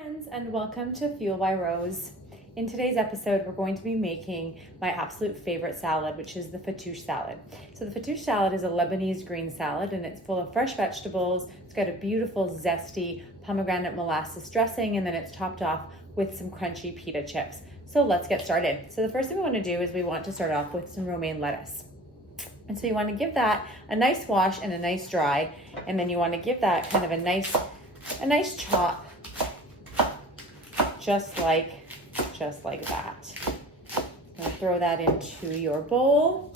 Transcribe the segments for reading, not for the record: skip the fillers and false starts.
Friends, and welcome to Fuel by Rose. In today's episode, we're going to be making my absolute favorite salad, which is the fattoush salad. So the fattoush salad is a Lebanese green salad, and it's full of fresh vegetables. It's got a beautiful, zesty pomegranate molasses dressing, and then it's topped off with some crunchy pita chips. So let's get started. So the first thing we want to do is we want to start off with some romaine lettuce. And so you want to give that a nice wash and a nice dry, and then you want to give that kind of a nice chop, just like that. I'm gonna throw that into your bowl.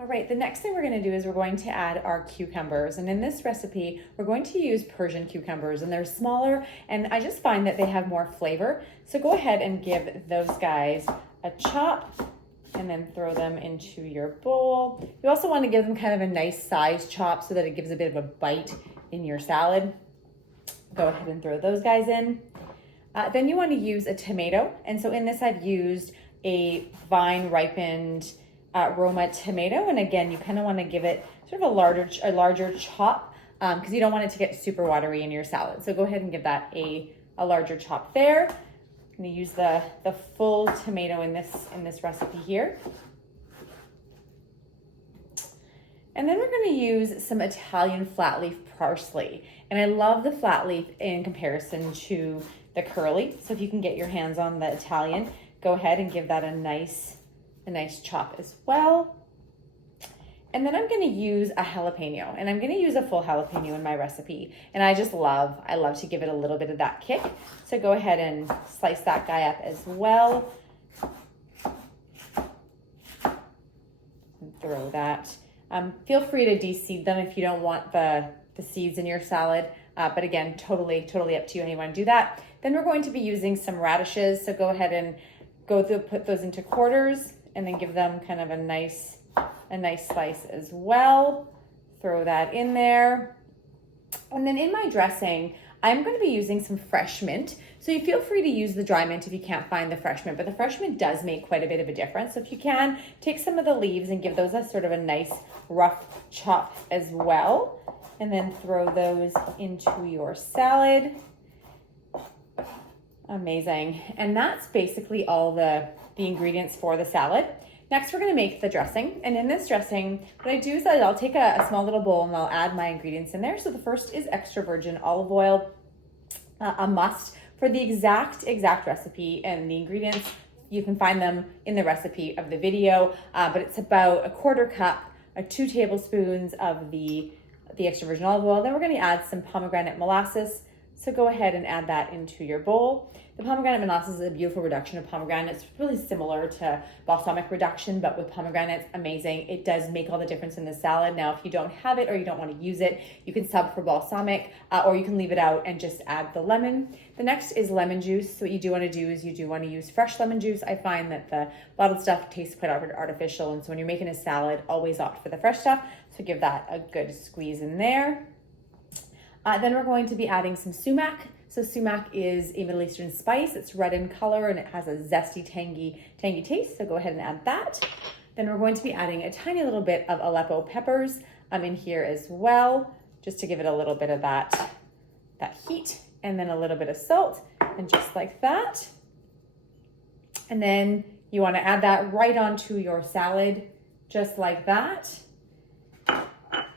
All right, the next thing we're gonna do is we're going to add our cucumbers. And in this recipe, we're going to use Persian cucumbers, and they're smaller, and I just find that they have more flavor. So go ahead and give those guys a chop and then throw them into your bowl. You also want to give them kind of a nice size chop so that it gives a bit of a bite in your salad. Go ahead and throw those guys in. Then you want to use a tomato. And so in this, I've used a vine ripened Roma tomato. And again, you kind of want to give it sort of a larger chop because you don't want it to get super watery in your salad. So go ahead and give that a larger chop there. I'm going to use the full tomato in this recipe here. And then we're going to use some Italian flat leaf parsley. And I love the flat leaf in comparison to the curly. So if you can get your hands on the Italian, go ahead and give that a nice chop as well. And then I'm going to use a jalapeno, and I'm going to use a full jalapeno in my recipe. And I love to give it a little bit of that kick. So go ahead and slice that guy up as well. And throw that. Feel free to de-seed them if you don't want the seeds in your salad. But again, totally up to you how you want to do that. Then we're going to be using some radishes. So go ahead and put those into quarters and then give them kind of a nice slice as well. Throw that in there. And then in my dressing, I'm going to be using some fresh mint. So you feel free to use the dry mint if you can't find the fresh mint, but the fresh mint does make quite a bit of a difference. So if you can, take some of the leaves and give those a sort of a nice rough chop as well. And then throw those into your salad. Amazing. And that's basically all the ingredients for the salad. Next, we're going to make the dressing. And in this dressing, what I do is I'll take a small little bowl and I'll add my ingredients in there. So the first is extra virgin olive oil, a must for the exact recipe, and the ingredients, you can find them in the recipe of the video, but it's about a 1/4 cup, 2 tablespoons of the extra virgin olive oil. Then we're going to add some pomegranate molasses. So go ahead and add that into your bowl. The pomegranate molasses is a beautiful reduction of pomegranate. It's really similar to balsamic reduction, but with pomegranates, amazing. It does make all the difference in the salad. Now, if you don't have it or you don't want to use it, you can sub for balsamic, or you can leave it out and just add the lemon. The next is lemon juice. So what you do want to do is you do want to use fresh lemon juice. I find that the bottled stuff tastes quite artificial, and so when you're making a salad, always opt for the fresh stuff. So give that a good squeeze in there. Then we're going to be adding some sumac. So sumac is a Middle Eastern spice. It's red in color and it has a zesty, tangy taste. So go ahead and add that. Then we're going to be adding a tiny little bit of Aleppo peppers in here as well, just to give it a little bit of that heat, and then a little bit of salt, and just like that. And then you want to add that right onto your salad, just like that.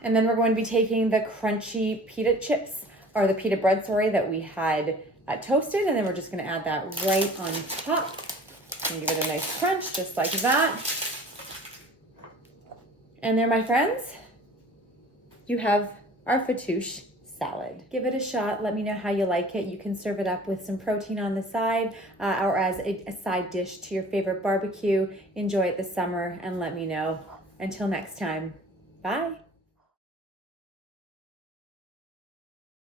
And then we're going to be taking the crunchy pita chips, or the pita bread, that we had toasted. And then we're just going to add that right on top and give it a nice crunch, just like that. And there, my friends, you have our fattoush salad. Give it a shot. Let me know how you like it. You can serve it up with some protein on the side, or as a side dish to your favorite barbecue. Enjoy it this summer and let me know. Until next time, bye.